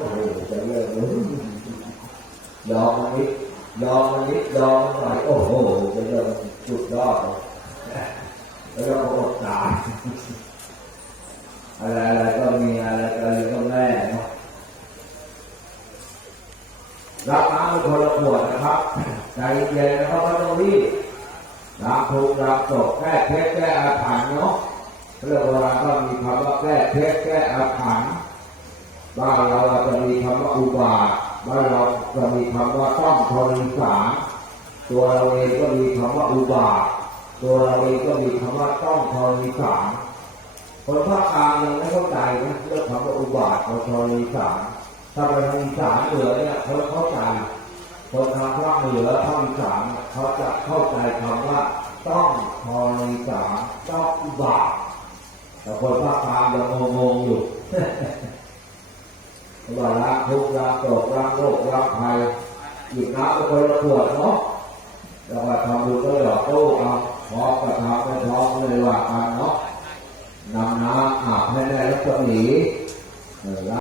โอ้โหจะเลิกเลยอมมันนิดยอมมันนิดยอมมันหน่อยโอ้โหจะเลิกจุดยอดแล้วก็อดตายอะไรอะไรก็มีอะไรก็เลยก็แม่เนาะรับน้ำคนละขวดนะครับ ใจเย็นนะครับไม่ต้องรีบรับทุกรับโศกแก้เคล็ดแก้อาถรรพ์เนาะเรื่องโบราณก็มีคำว่าแก้เคล็ดแก้อาถรรพ์ บ้านเราจะมีคำว่าอุบาทบ้านเราจะมีคำว่าต้องทริสาตัวเราเองก็มีคำว่าอุบาทตัวเราเองก็มีคำว่าต้องทริสาคนภาคกลางยังไม่เข้าใจนะเรื่องคำว่าอุบาทกับทริสาถ้าไปทางอีสานเหนือเนี่ยเขาเข้าใจคนทางภาคเหนือภาคอีสานเขาจะเข้าใจคำว่าต้องทริสาต้องอุบาทแต่คนภาคกลางยังงงๆอยู่ ว่าละทุกข์ละโศกละโรคละภัยหยิบน้ำไปคนละขวดเนาะแล้วก็ทำบุญก็หยอกตู้เอาพร้อมกับทำไปพร้อมเลยว่ากันเนาะนำน้ำอาบให้ได้แล้วก็หนีเออ